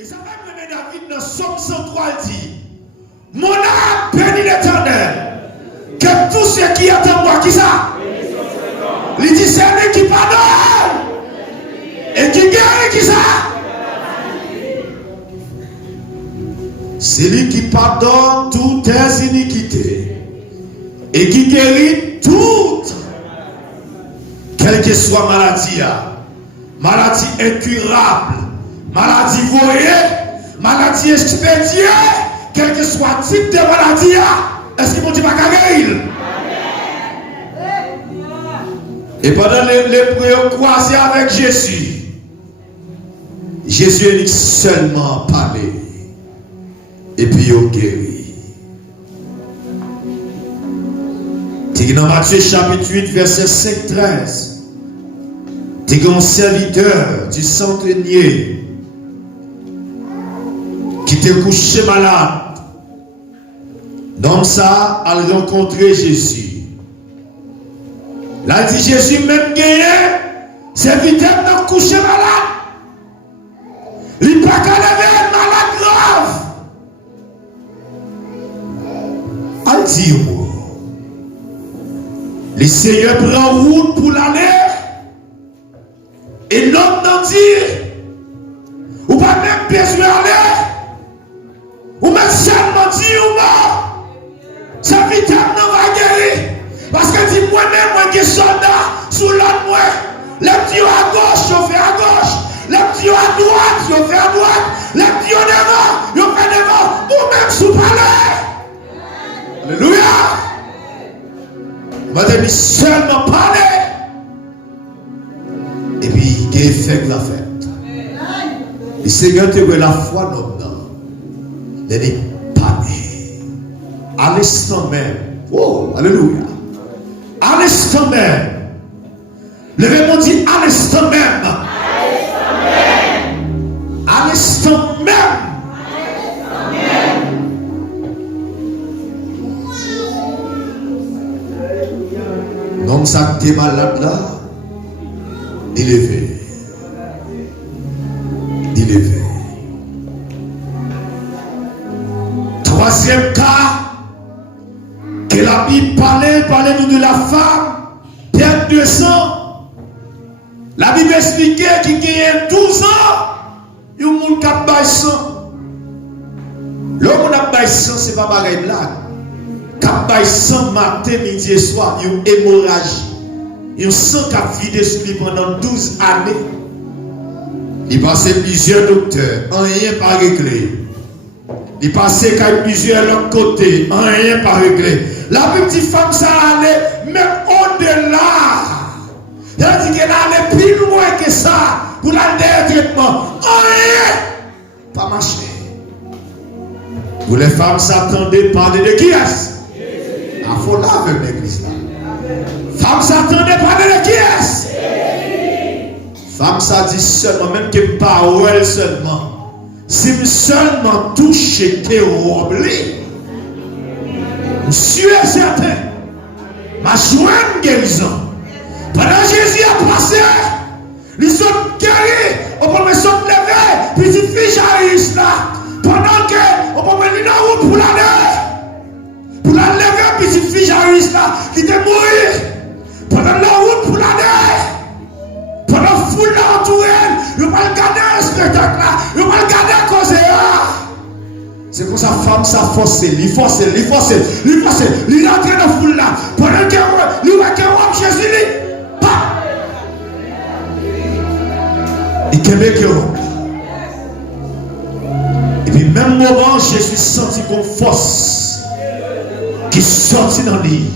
Et ça va mener David dans Somme 103, il dit, mon âme bénit l'Éternel, que tout ce qui est en moi, qui ça? Il dit, c'est lui qui pardonne et qui guérit, qui ça? C'est lui qui pardonne toutes tes iniquités et qui guérit toutes, quelle que soit maladie, maladie incurable, maladie voyée, maladie expédiée, quel que soit le type de maladie, est-ce qu'il ne dit pas qu'à guérir? Et pendant les croisés avec Jésus, Jésus a seulement parlé. Et puis il guérit. C'est dans Matthieu chapitre 8, verset 5-13. C'est un serviteur du centenier qui était couché malade. Dans ça, a rencontré Jésus. Là, il dit Jésus, même gagné, serviteur n'a couché malade. Il n'a pas qu'à lever un malade grave. Il dit, le Seigneur prend route pour l'aller. Et l'homme n'en dit, ou pas même besoin d'aller, ou même seulement dit, ou pas, sa vitesse ne va guérir. Parce que dit moi-même, moi qui suis soldat, sous l'autre moi, les petits à gauche, je fais à gauche, les petits à droite, je fais à droite, les petits devant, je fais devant, ou même sous palais. Alléluia. On va dire seulement parler. Et puis, il fait la fête. Le Seigneur te veut la foi non. Il dit parler. À l'instant même. Oh, alléluia. À l'instant même. Levez-moi dit à l'instant même. À l'instant même. Donc ça t'es malade là. Élevé. Troisième cas que la Bible parlait nous de la femme perte de sang. La Bible expliquait qu'il y a 12 ans, il y a un monde qui a baillé sang. L'homme qui a baillé sang, ce n'est pas pareil blague. Qui a baillé sang matin, midi et soir, il y a une hémorragie. Il y a un sang qui a vidé sur lui pendant 12 années. Il passait plusieurs docteurs, rien pas réglé. Il passait qu'à plusieurs autres côtés, rien pas réglé. La petite femme, ça allait même au-delà. Elle a dit qu'elle allait plus loin que ça pour aller au traitement. Rien pas marché. Pour les femmes s'attendaient parler de qui est-ce? Il faut laver l'église là. Femme s'attendait parler de qui est-ce? Femme ça dit seulement, même que parole seulement. Si je seulement touché tes robes, je suis certain, ma joie de guérison. Pendant Jésus a passé, ils sont guéris, on peut me lever, puis il fait jaillir là. Pendant que on peut me dire la route pour la lever, puis il fait jaillir là, qui te mourir. Pendant la route pour la lever. Pendant la foule entourée, je ne vais pas regarder un spectacle là, je ne vais pas regarder un cause là. C'est comme ça, femme, ça force, il force, il rentre dans la foule là. Pendant qu'il va qu'il Jésus, il Québec. Et puis, même moment, Jésus senti comme force qui sortit dans lui.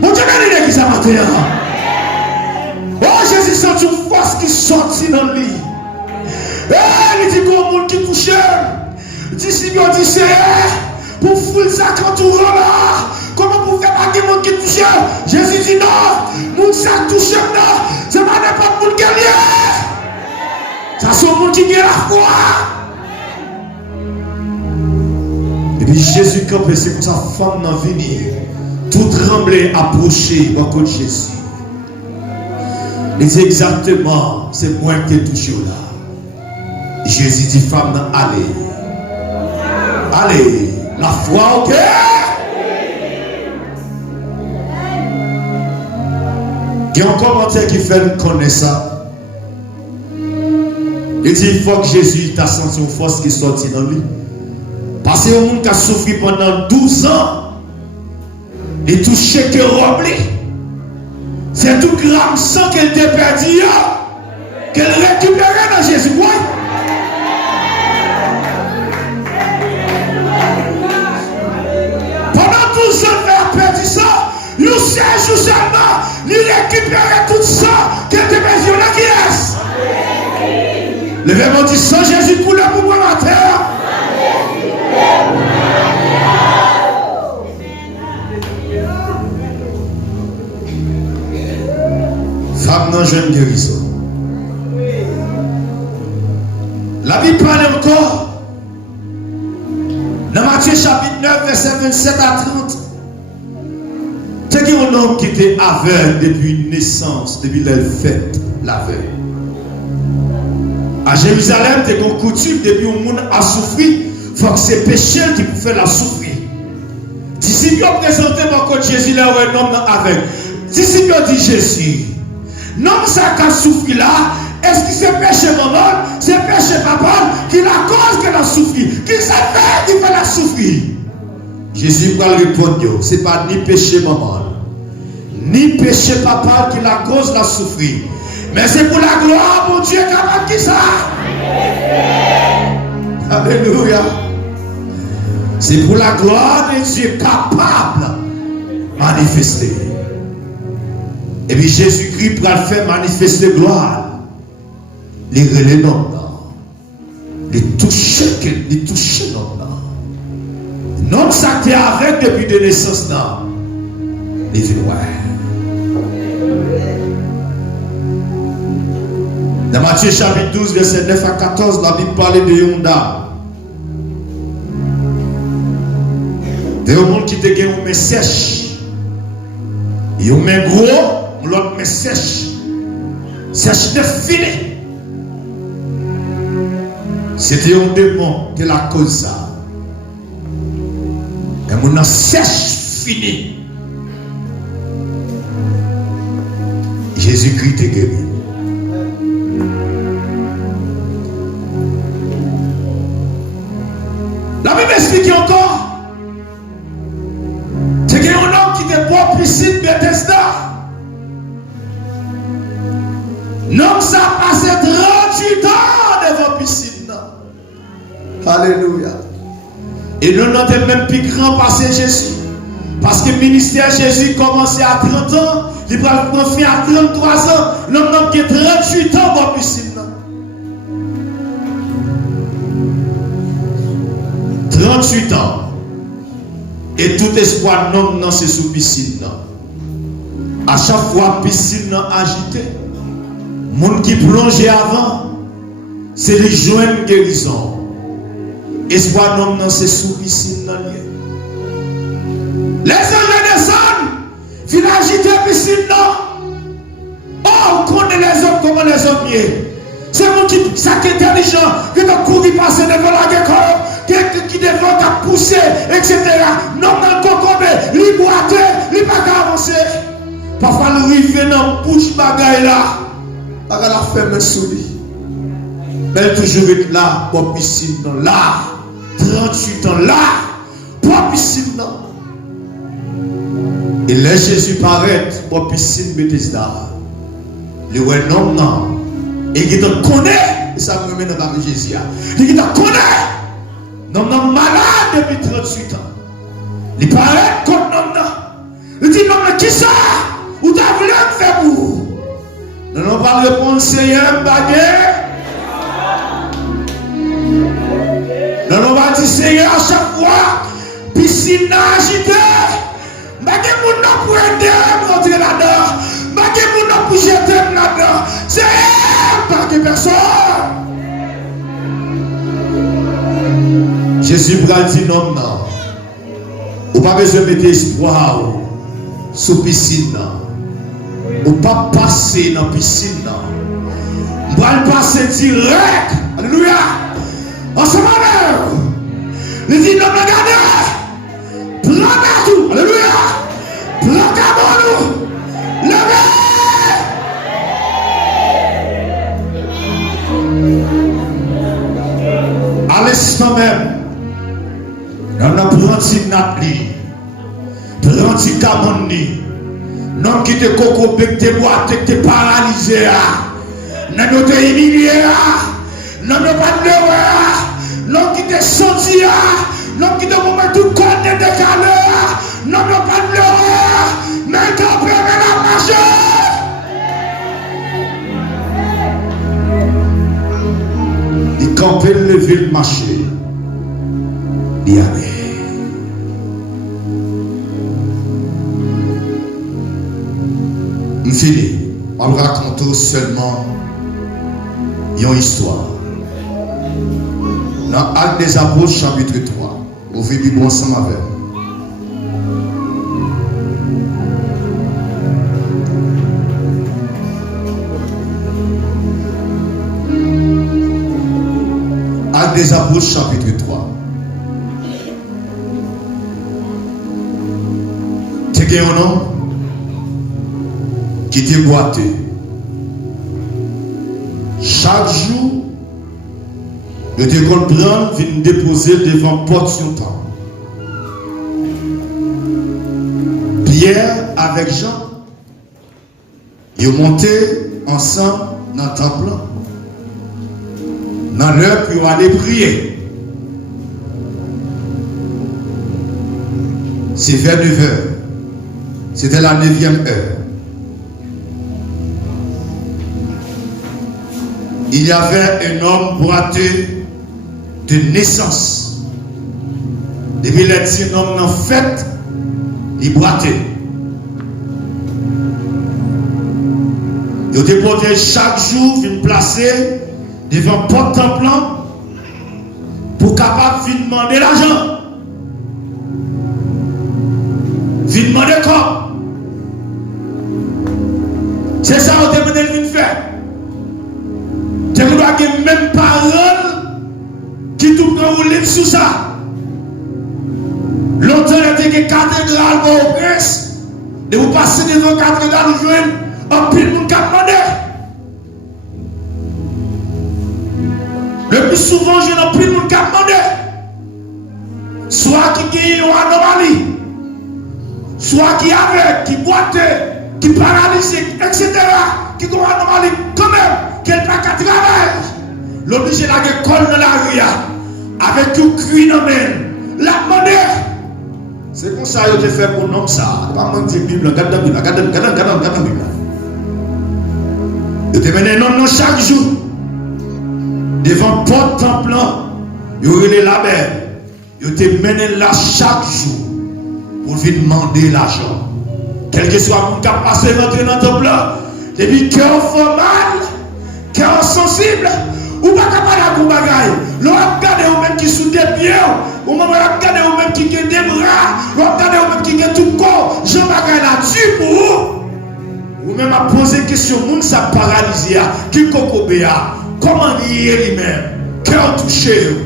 Mon Dieu, il qui ça matin. Oh, Jésus sent une force qui sortit dans lui. Il dit qu'on monde qui touche. Il dit Seigneur, dit c'est pour fouler ça quand on là. Comment pour faire pas des monde qui touche? Jésus dit non, monde ça touche non. C'est pas n'importe monde qui est lié. Ça c'est monde qui a la foi. Et puis Jésus campé, c'est comme ça femme n'a venu. Tout tremblé, approché au côté de Jésus. Il dit exactement, c'est moi qui ai touché là. Jésus dit femme, allez. Allez. La foi, ok? Il y a un commentaire qui fait connaître ça. Il dit il faut que Jésus t'a senti une force qui sortit dans lui. Parce que le monde qui a souffert pendant 12 ans, il touché que rempli. C'est tout gramme sang qu'elle t'a perdu, qu'elle récupérait dans Jésus. Ouais. Pendant 12 ans, elle a perdu ça. Il sait seulement, il récupérait tout ça qu'elle t'a perdu. Là qui est. Le verbe dit sans Jésus coule pour moi la terre. Femme non jeune guérison. La Bible parle encore. Dans Matthieu chapitre 9, verset 27 à 30. C'est qu'il y a un homme qui était aveugle depuis naissance, depuis la fête, l'aveugle. À Jérusalem, c'est une coutume, depuis que le monde a souffert, il faut que c'est péché qui peut faire la souffrir. Disciples ont présenté mon côté Jésus là où un homme aveugle. Disciples ont dit Jésus, non, ça qui a souffert là, est-ce que c'est péché maman, c'est péché papa, qui est la cause qu'elle a souffert, qui s'est fait qui fait la souffrir. Jésus va répondre, ce n'est pas ni péché maman, ni péché papa qui est la cause de la souffrir. Mais c'est pour la gloire, mon Dieu, capable qui ça? Alléluia. C'est pour la gloire de Dieu capable de manifester. Et puis Jésus-Christ va faire manifester gloire. Les relais non. Les toucher non. Non, ça qui est avec depuis de naissance non. Les villes Dans Matthieu chapitre 12, verset 9 à 14, la Bible parle de Yonda. De un monde qui te gagne une main sèche. Et une main gros, l'autre main sèche. Sèche de fini. C'était un démon qui la cause ça. Et mon sèche fini. Jésus-Christ te guéri. La Bible explique encore. C'est qu'il y a un homme qui était pour piscine Bethesda. L'homme ça a passé 38 ans devant piscine. Alléluia. Et nous n'avons même plus grand passé Jésus. Parce que le ministère Jésus commençait à 30 ans. Il va confier à 33 ans. L'homme qui a 38 ans dans piscine. 38 ans. Et tout espoir non c'est sous piscine. À chaque fois piscine agité. Monde qui plongeait avant, c'est les joints guérison. Espoir non c'est sous piscine. Les anges descendent, viennent agiter piscine. Oh, on connaît les hommes comment les hommes mieux. C'est mon qui est intelligent, qui doit courir passer devant la guerre, qui devant pousser, etc. Non, non, concombre, lui boiter, lui pas avancer. Parfois, le rive dans bouche bagaille là, bagaille la ferme sous lui. Mais elle toujours être là, pour piscine là, 38 ans là, pour piscine là. Et là, Jésus paraît pour piscine Bethesda. Le ouais non, non. Et qui te connaît, et ça me met dans la vie de Jésus. Et qui te connaît, non, non, malade depuis 38 ans. Il paraît comme non, non. Il dit non, mais qui ça? Où t'as voulu me faire pour? Non, non, pas répondre, Seigneur, baguette. Non, non, va dire, Seigneur, à chaque fois, piscine agitée. Baguette, mon nom pour aider, rentrer là-dedans. Baguette, mon nom pour jeter là-dedans. C'est pas que personne. Jésus va dire non, non. Vous n'avez pas besoin de mettre espoir sous piscine. Vous ne pas passer dans la piscine. Vous allez passer direct Alléluia. Ensemble avec nous. Il dit, non, regardez. Prends partout. Alléluia. Prends d'abord nous. Levez. À l'instant même, on a pris Nathalie, pris Kamoni, non qui te coco bec te boite, te paralysé, non te humilié, non pas de l'heure, non qui te senti, non qui te moment tout compte de décalé, non pas de l'heure, mais quand on la marche. Il campait lever le marché. Il y avait. Fini. On raconte seulement une histoire. Dans Actes des Apôtres, chapitre 3. Ouvrez Bible ensemble avec. Actes des Apôtres, chapitre 3. C'est un homme qui était boité. Chaque jour, il était comprendre, vient déposer devant porte son temps. Pierre avec Jean, ils montaient ensemble dans le temple. Dans l'heure pour aller prier. C'est vers 9 heures. C'était la 9e heure. Il y avait un homme boité de naissance. Depuis le homme en fait, il boitait. Il était porté chaque jour, il placer devant le porte-temple pour capable de demander l'argent. Il demander quoi? C'est ça que vous devez faire. Tu dois avoir même parole qui tout rouler sur ça. Longtemps, il y a une cathédrale au prince. De vous passer devant la cathédrale, vous jouez un pile de monde qui a demandé. Le plus souvent, je n'ai plus de monde qui a demandé. Soit qui gagne une anomalie, soit qui avait, qui boitait, qui paralysé, etc. Qui ont une anomalie quand même, qu'elle n'a pas qu'à travailler. L'obligé de la école dans la rue, avec tout cri dans la main, la demandé. C'est comme ça que je fais pour nom ça. Pas moi dire Bible, regarde la Bible, regarde la Bible. Je te mène un nom chaque jour. Devant le porte-temple, il y aurait la belle. Je te mène là chaque jour pour venir demander l'argent. Quel que soit mon cap passé rentrer dans le temple, depuis cœur formal, cœur sensible, ou pas capable de bagaille. L'on regarde ou même qui sous des pieds, ou même regarde ou même qui a des bras, ou regarde ou même qui a tout corps, je bagaille là-dessus pour vous. Ou même à poser question, moun ça paralysé, qui kokobéa, comment il est lui-même, cœur touché,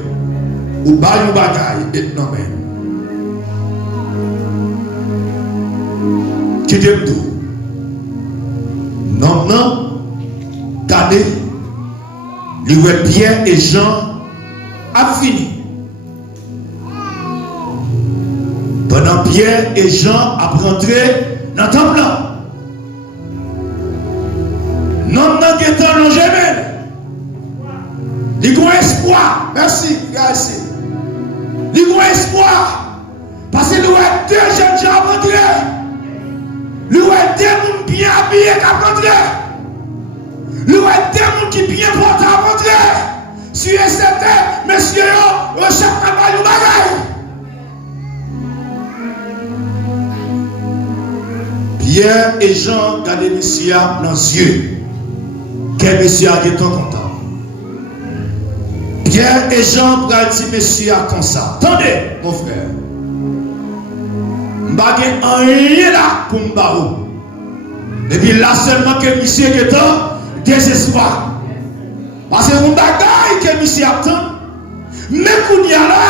ou bail ou bagaille, et non même. Qui t'aime tout? Non, non, regardez, les Pierre et Jean a fini. Pendant Pierre et Jean a rentré dans le temple. Non, non, qui est en longé, il y a espoir. Merci, merci. Il y a espoir. Parce que nous avons deux jeunes gens à rentrer. Nous avons deux gens bien habillés à rentrer. Nous avons des gens qui bien portent à rentrer. Si vous êtes certain, messieurs, recherche travail ou bagaille. Pierre et Jean regardent Messie dans les yeux. Quel Messie a été content. Pierre et Jean regardent Messie comme ça. Attendez, mon frère. Je n'ai rien là pour me barrer. Et puis là seulement que Messie est en désespoir. Parce que mon bagaille que monsieur attend, mais qu'on y a là,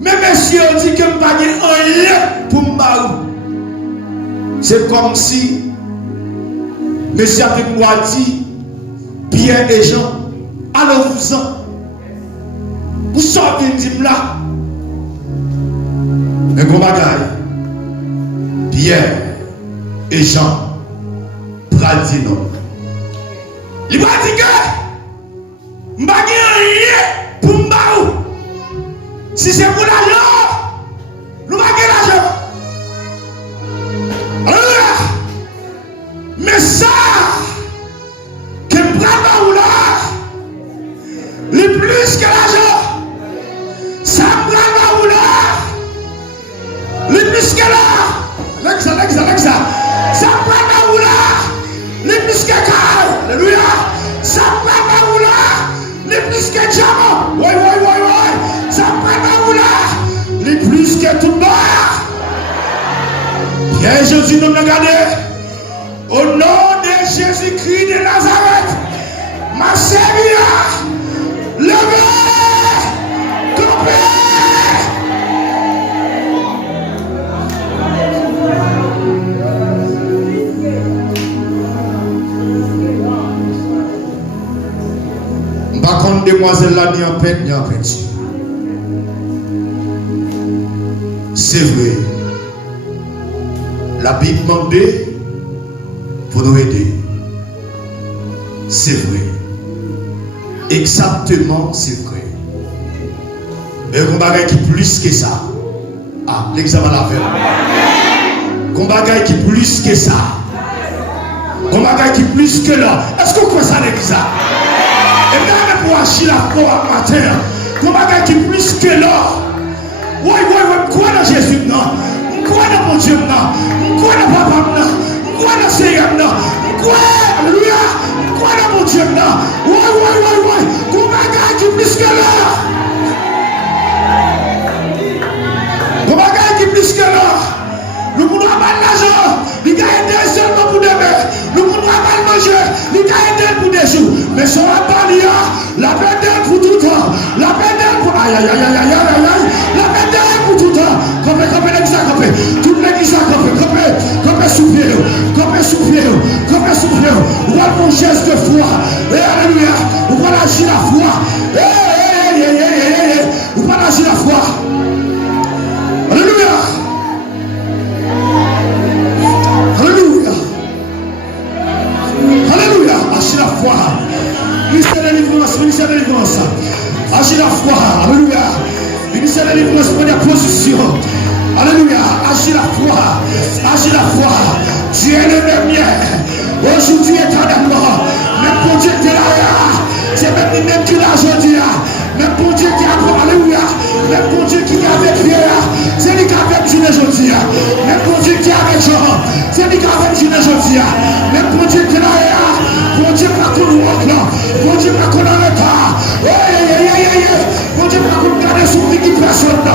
mais monsieur dit que je ne pas rien pour me barrer. C'est comme si monsieur avec moi dit, Pierre et Jean, allons-vous-en. Vous sortez de là. Mais qu'on bagaille, Pierre et Jean, pral dit non. Il va dire que je ne pas rien pour me barrer. Si c'est pour l'argent, nous n'avons pas l'argent. Mais ça, que je prends là, le plus que l'argent, ça me prend là, le plus que là, Alexa, ça me prend là, le plus que car, alléluia, ça me prend là, le plus que diamant, ouais, ça me prend là, le plus que tout bas. Pierre Jésus nous regarde. Au nom de Jésus-Christ de Nazareth, ma Seigneur, levez, campez. Par contre, demoiselle là, ni en peine, ni en petit. C'est vrai. La Bible demande pour nous aider. C'est vrai. Exactement, c'est vrai. Mais on bagaille qui plus que ça. Ah, l'examen l'a fait. On bagaille qui plus que ça. On bagaille qui plus que là. Est-ce qu'on croit ça l'examen? Et même pour agir la foi matin. On bagaille qui plus que là. Oui, quoi dans Jésus non? Quoi dans mon Dieu non? Quoi dans papa non? Quoi dans Seigneur non? Quoi? Alléluia! Quoi dans mon Dieu non? Oui. Qu'on bagaille qui plus que là. Qu'on bagaille qui plus que là. Nous pouvons pas l'argent. Il a aidé seulement pour demain. Nous pouvons pas manger. Il a aidé pour des jours. Mais sur la barrière, la peine pour tout le temps. La peine pour. Aïe. La peine pour tout le temps. Campez l'église à camper. Toute l'église à camper. Campez souffler. Vous voyez mon geste de foi. Alléluia. Vous voyez agir la foi. Vous voyez agir la foi. Alléluia. Agis la foi. Ministère de délivrance. Agis la foi. Alléluia. Ministère de délivrance, prenez position. Alléluia. Agis la foi. Tu es le même. Aujourd'hui, éternellement. Même pour Dieu qui est là. C'est même qui l'a aujourd'hui. Même pour Dieu qui a. Alléluia. Même pour Dieu qui est avec Pierre. C'est lui qui a avec Dieu aujourd'hui. Même pour Dieu qui est avec Jean. C'est lui qui a avec Dieu aujourd'hui. Même pour Dieu qui est là. Pour Dieu pas qu'on nous manque là. Pour Dieu pas qu'on en est pas. Pour Dieu pas qu'on garde son vie qui personne là.